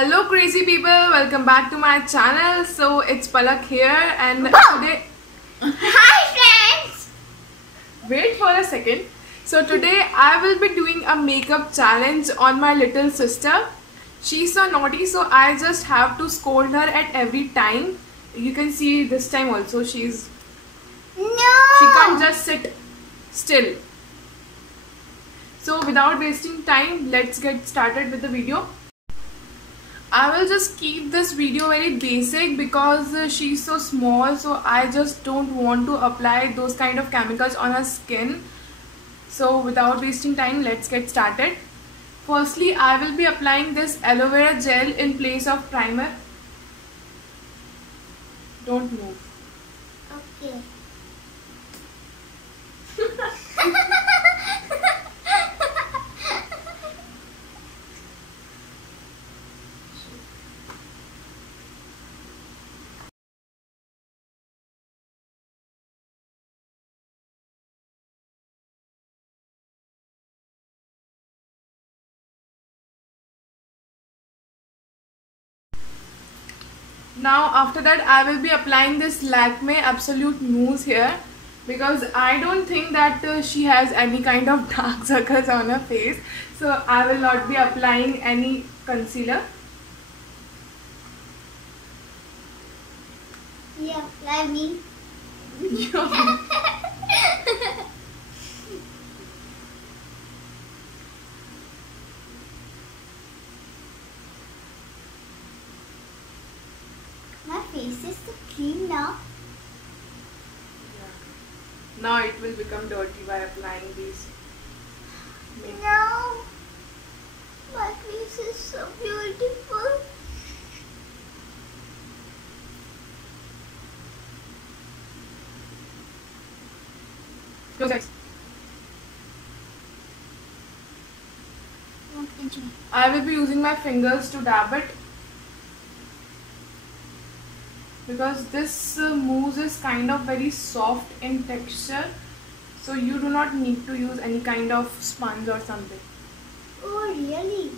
Hello crazy people, welcome back to my channel. So it's Palak here and today Hi friends! wait for a second. So today I will be doing a makeup challenge on my little sister. She's so naughty, so I just have to scold her at every time. You can see this time also she can't just sit still. So without wasting time, let's get started with the video. I will just keep this video very basic because she's so small, so I just don't want to apply those kind of chemicals on her skin. So without wasting time, let's get started. Firstly, I will be applying this aloe vera gel in place of primer. Don't move. Okay. Now after that I will be applying this Lakme Absolute Mousse here because I don't think that she has any kind of dark circles on her face, so I will not be applying any concealer. Yeah, like me. My face is so clean now. Now it will become dirty by applying these. No, my face is so beautiful. Close eyes. I will be using my fingers to dab it because this mousse is kind of very soft in texture, so you do not need to use any kind of sponge or something. Oh really?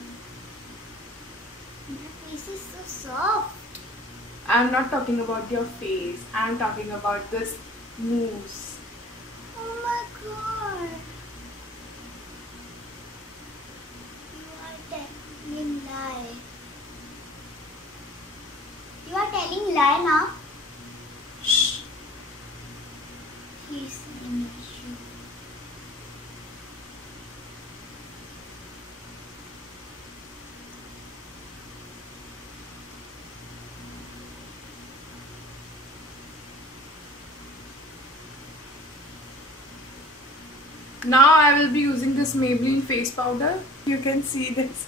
My face is so soft. I am not talking about your face, I am talking about this mousse. Oh my god. You are telling lie. You are telling lie now? Shh. He's saying issue. Now I will be using this Maybelline face powder. You can see this.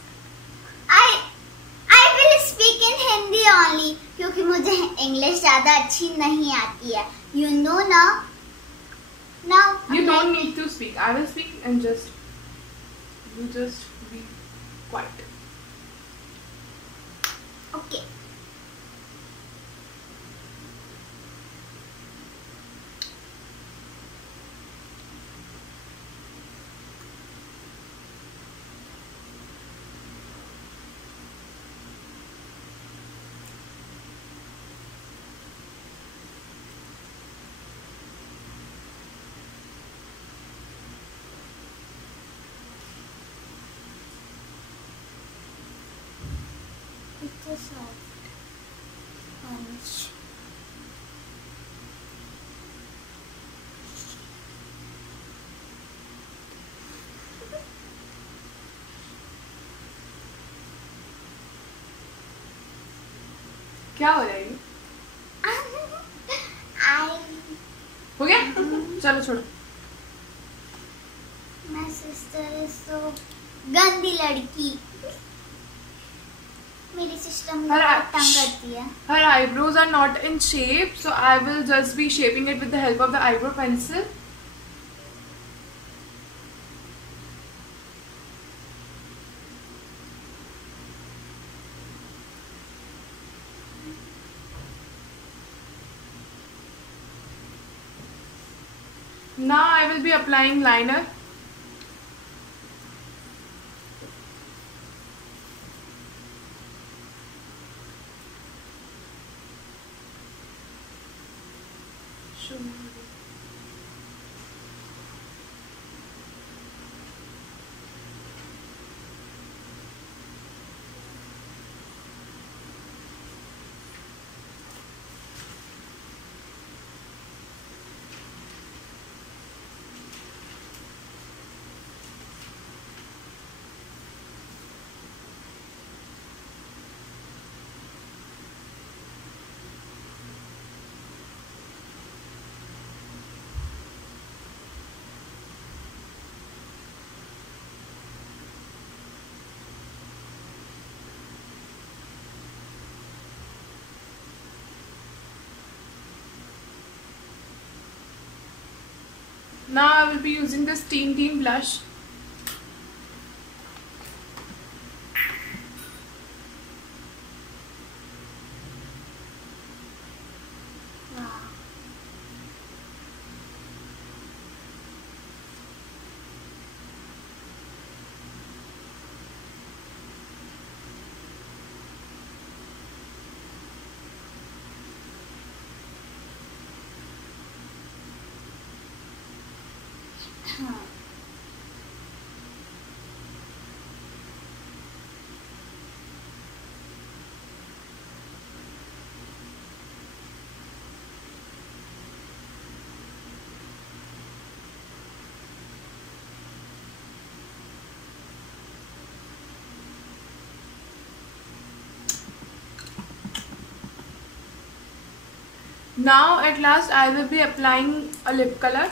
I will speak in Hindi only क्योंकि मुझे English ज़्यादा अच्छी नहीं आती है. You know now. Now. You don't need to speak. I will speak and you just be quiet. Okay. It's a soft sponge. क्या हो रहा है ये? हो गया? चलो छोड़ो. My sister is so गंदी लड़की. मेरी सिस्टर मुझे बहुत तंग करती है. Her eyebrows are not in shape, so I will just be shaping it with the help of the eyebrow pencil. Now I will be applying liner. Show me. Now I will be using this Teen blush. Now at last I will be applying a lip color.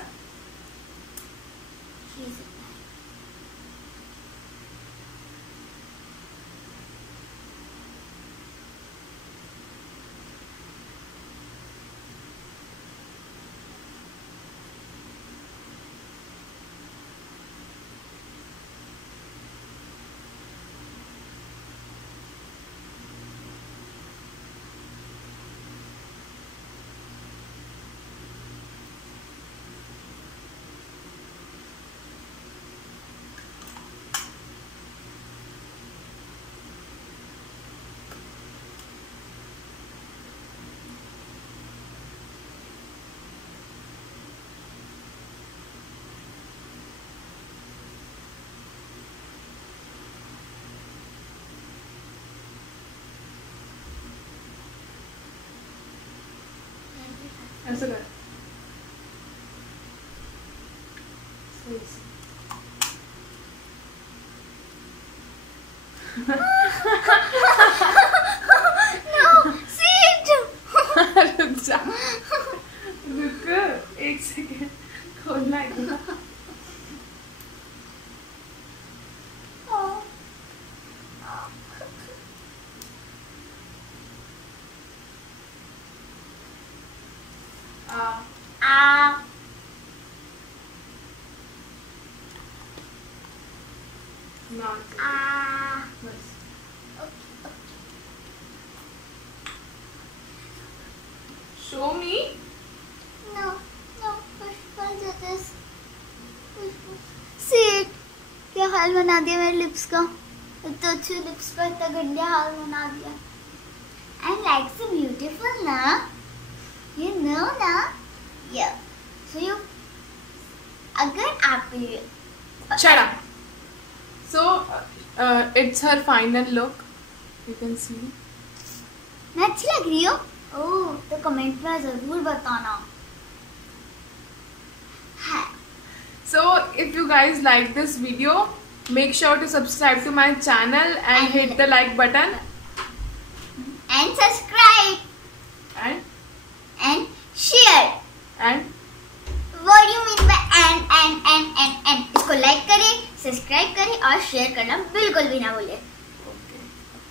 ऐसे कर No, sit. रुक जा, रुक, एक second खोलना है। बस show me. No, Pushpa, just sit. क्या हाल बना दिया मेरे लिप्स का, इतना अच्छे लिप्स का इतना गंदा हाल बना दिया. And like so beautiful ना, you know ना. Yeah. So you, अगर आप shut up. So it's her final look. You can see. मैं अच्छी लग रही हूँ? ओह, तो कमेंट में जरूर बताना. हाँ. So if you guys like this video, make sure to subscribe to my channel and hit the like button. And subscribe. And share. And What do you mean by and? इसको like करें, subscribe करें और share करना बिल्कुल भी ना भूलें.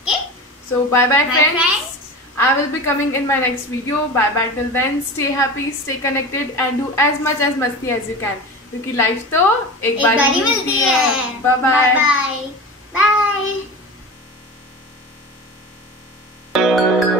Okay? So bye friends. I will be coming in my next video. Bye till then. Stay happy, stay connected and do as much as मस्ती as you can. क्योंकि लाइफ तो एक बार ही मिलती है. Bye. Bye.